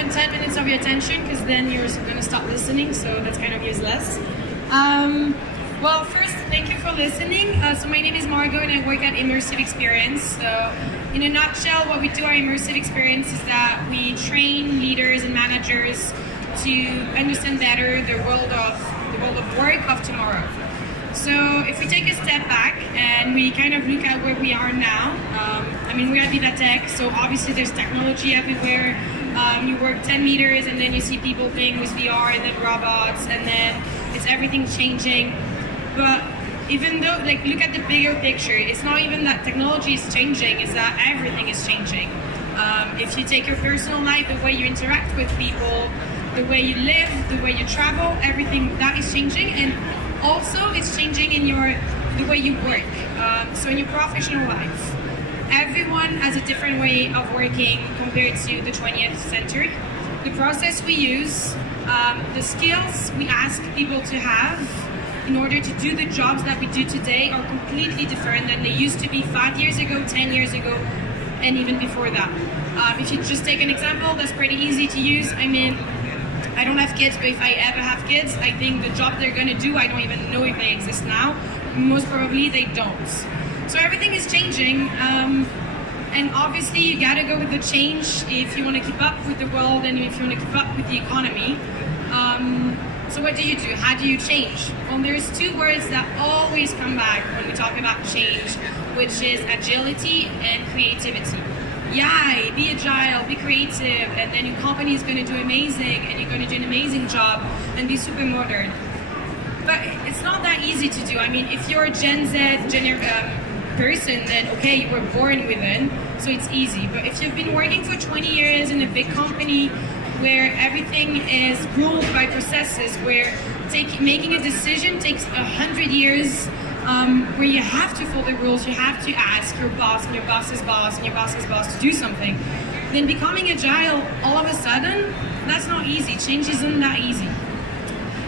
even 10 minutes of your attention, because then you're going to stop listening, so that's kind of useless. Well, first, thank you for listening. So my name is Margot, and I work at Immersive Experience. So in a nutshell, what we do at Immersive Experience is that we train leaders and managers to understand better the world of work of tomorrow. So if we take a step back and we kind of look at where we are now, we're at Vivatech, so obviously there's technology everywhere. You work 10 meters and then you see people playing with VR and then robots, and then everything changing. But even though, look at the bigger picture, it's not even that technology is changing, it's that everything is changing. If you take your personal life, the way you interact with people, the way you live, the way you travel, everything that is changing, and also it's changing in the way you work. So in your professional life, everyone has a different way of working compared to the 20th century. The process we use, the skills we ask people to have in order to do the jobs that we do today are completely different than they used to be 5 years ago, 10 years ago, and even before that. If you just take an example, that's pretty easy to use. I don't have kids, but if I ever have kids, I think the job they're going to do, I don't even know if they exist now. Most probably they don't. So everything is changing, and obviously you got to go with the change if you want to keep up with the world and if you want to keep up with the economy. So what do you do? How do you change? Well, there's two words that always come back when we talk about change, which is agility and creativity. Yeah, be agile, be creative, and then your company is going to do amazing, and you're going to do an amazing job and be super modern. But it's not that easy to do. If you're a Gen Z person, then okay, you were born with it, so it's easy. But if you've been working for 20 years in a big company where everything is ruled by processes, where making a decision takes 100 years, where you have to follow the rules, you have to ask your boss and your boss's boss and your boss's boss to do something, then becoming agile all of a sudden, that's not easy. Change isn't that easy.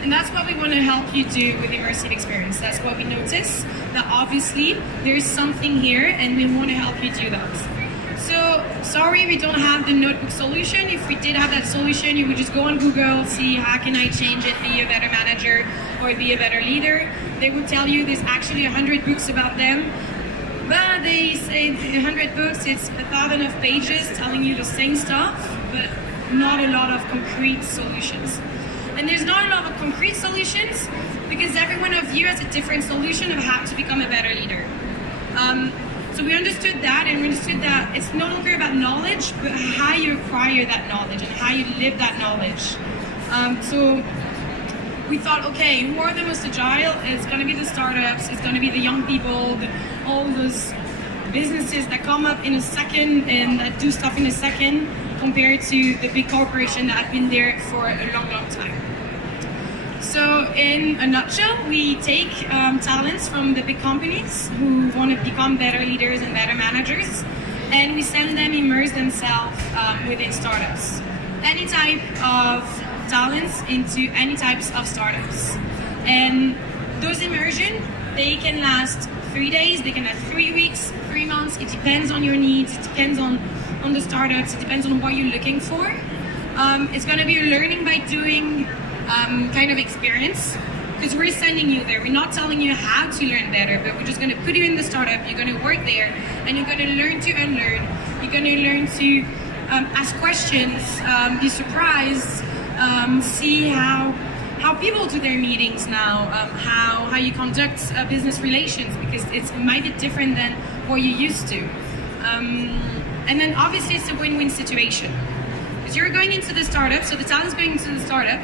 And that's what we want to help you do with Immersive Experience. That's what we notice, that obviously there's something here and we want to help you do that. So, sorry we don't have the notebook solution. If we did have that solution, you would just go on Google, see how can I change it, be a better manager or be a better leader. They would tell you there's actually 100 books about them. But they say 100 books, it's 1,000 of pages telling you the same stuff, but not a lot of concrete solutions. And there's not a lot of concrete solutions because every one of you has a different solution of how to become a better leader. So we understood that, and we understood that it's no longer about knowledge, but how you acquire that knowledge and how you live that knowledge. So we thought, okay, who are the most agile? It's going to be the startups, it's going to be the young people, all those businesses that come up in a second and that do stuff in a second, compared to the big corporation that have been there for a long, long time. So in a nutshell, we take talents from the big companies who want to become better leaders and better managers, and we send them immerse themselves within startups. Any type of talents into any types of startups. And those immersion, they can last 3 days, they can last 3 weeks, 3 months. It depends on your needs, it depends on the startups, it depends on what you're looking for. It's going to be a learning by doing kind of experience, because we're sending you there. We're not telling you how to learn better, but we're just going to put you in the startup, you're going to work there, and you're going to learn to unlearn. You're going to learn to ask questions, be surprised, see how people do their meetings now, how you conduct business relations, because it might be different than what you used to. And then obviously it's a win-win situation. Because you're going into the startup, so the talent's going into the startup,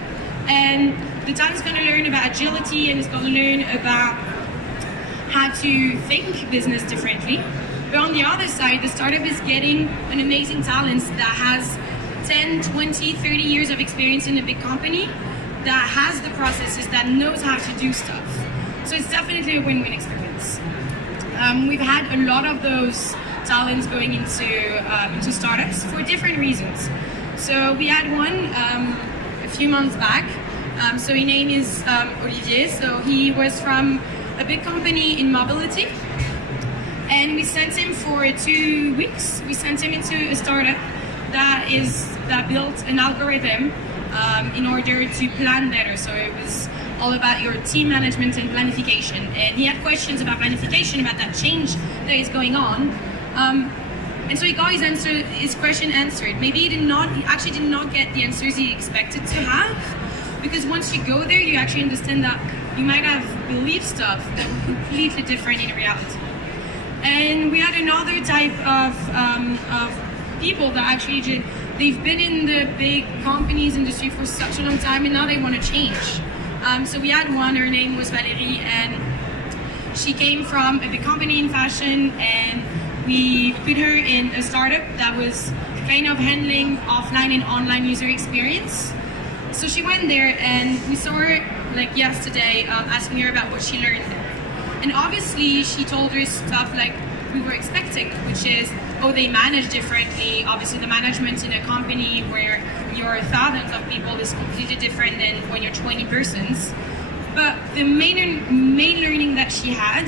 and the talent's going to learn about agility and it's going to learn about how to think business differently. But on the other side, the startup is getting an amazing talent that has 10, 20, 30 years of experience in a big company, that has the processes, that knows how to do stuff. So it's definitely a win-win experience. We've had a lot of those talents going into startups for different reasons. So we had one a few months back. So his name is Olivier. So he was from a big company in mobility, and we sent him for 2 weeks. We sent him into a startup that built an algorithm in order to plan better. So it was all about your team management and planification. And he had questions about planification, about that change that is going on. And so he got his question answered. Maybe he actually did not get the answers he expected to have, because once you go there, you actually understand that you might have believed stuff that were completely different in reality. And we had another type of people that actually they've been in the big companies industry for such a long time, and now they want to change. So we had one, her name was Valérie, and she came from a big company in fashion, and we put her in a startup that was kind of handling offline and online user experience. So she went there, and we saw her like yesterday asking her about what she learned there. And obviously she told her stuff like we were expecting, which is, oh, they manage differently. Obviously the management in a company where you're thousands of people is completely different than when you're 20 persons. But the main learning that she had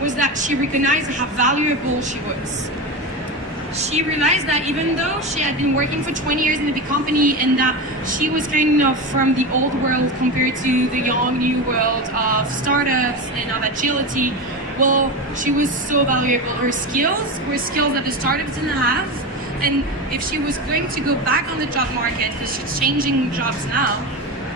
was that she recognized how valuable she was. She realized that even though she had been working for 20 years in a big company, and that she was kind of from the old world compared to the young new world of startups and of agility, well, she was so valuable. Her skills were skills that the startups didn't have, and if she was going to go back on the job market, because she's changing jobs now,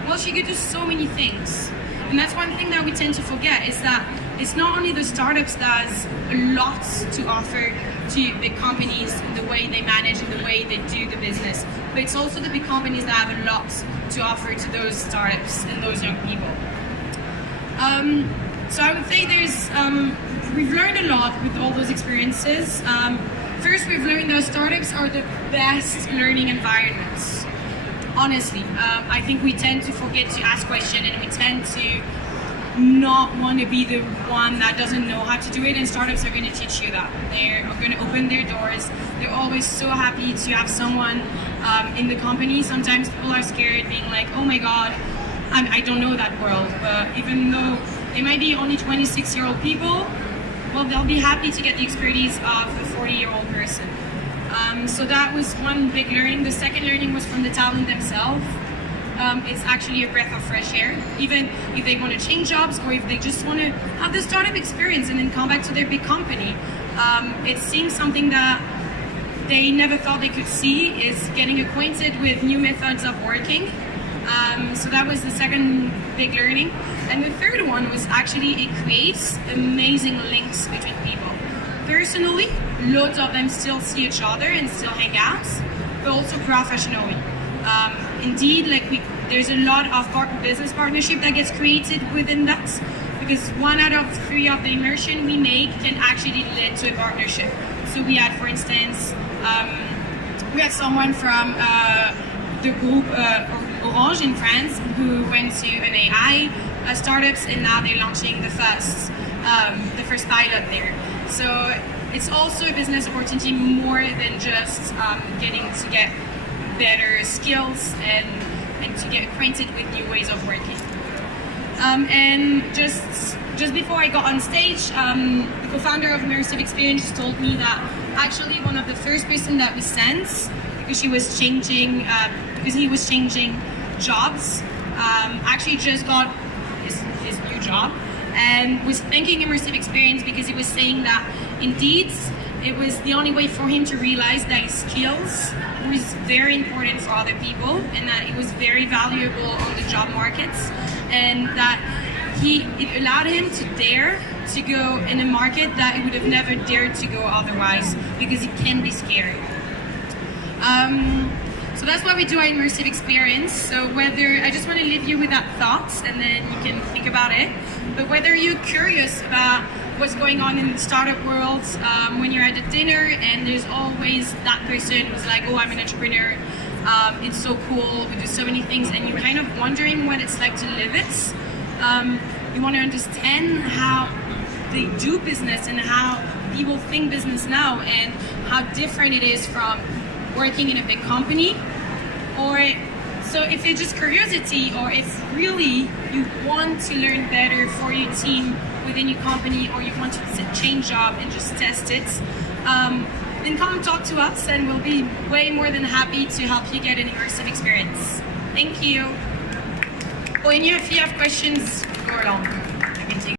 well, she could do so many things. And that's one thing that we tend to forget, is that it's not only the startups that has a lot to offer to big companies in the way they manage and the way they do the business, but it's also the big companies that have a lot to offer to those startups and those young people. So I would say we've learned a lot with all those experiences. First, we've learned that startups are the best learning environments. Honestly, I think we tend to forget to ask questions, and we tend to not want to be the one that doesn't know how to do it, and startups are going to teach you that. They're going to open their doors. They're always so happy to have someone in the company. Sometimes people are scared, being like, oh my god, I don't know that world. But even though they might be only 26-year-old people, well, they'll be happy to get the expertise of a 40-year-old person. So that was one big learning. The second learning was from the talent themselves. It's actually a breath of fresh air. Even if they want to change jobs, or if they just want to have the startup experience and then come back to their big company, it's seeing something that they never thought they could see, is getting acquainted with new methods of working. So that was the second big learning. And the third one was actually it creates amazing links between people. Personally, loads of them still see each other and still hang out, but also professionally. Indeed, there's a lot of business partnership that gets created within that, because 1 out of 3 of the immersion we make can actually lead to a partnership. So we had, for instance, we had someone from the group Orange in France who went to an AI startups, and now they're launching the first pilot there. So it's also a business opportunity more than just getting to get better skills and to get acquainted with new ways of working. And just before I got on stage, the co-founder of Immersive Experience told me that actually one of the first person that we sent, because he was changing jobs, actually just got his new job, and was thanking Immersive Experience because he was saying that indeed it was the only way for him to realize that his skills was very important for other people, and that it was very valuable on the job markets, and that it allowed him to dare to go in a market that he would have never dared to go otherwise, because it can be scary. So that's what we do at Immersive Experience. So I just want to leave you with that thought, and then you can think about it. But whether you're curious about what's going on in the startup world, when you're at a dinner and there's always that person who's like, oh, I'm an entrepreneur, it's so cool, we do so many things, and you're kind of wondering what it's like to live it. You want to understand how they do business and how people think business now, and how different it is from working in a big company. So if it's just curiosity, or if really you want to learn better for your team within your company, or you want to change job and just test it, then come talk to us and we'll be way more than happy to help you get an immersive experience. Thank you. Oh, and if you have questions, go along. I can take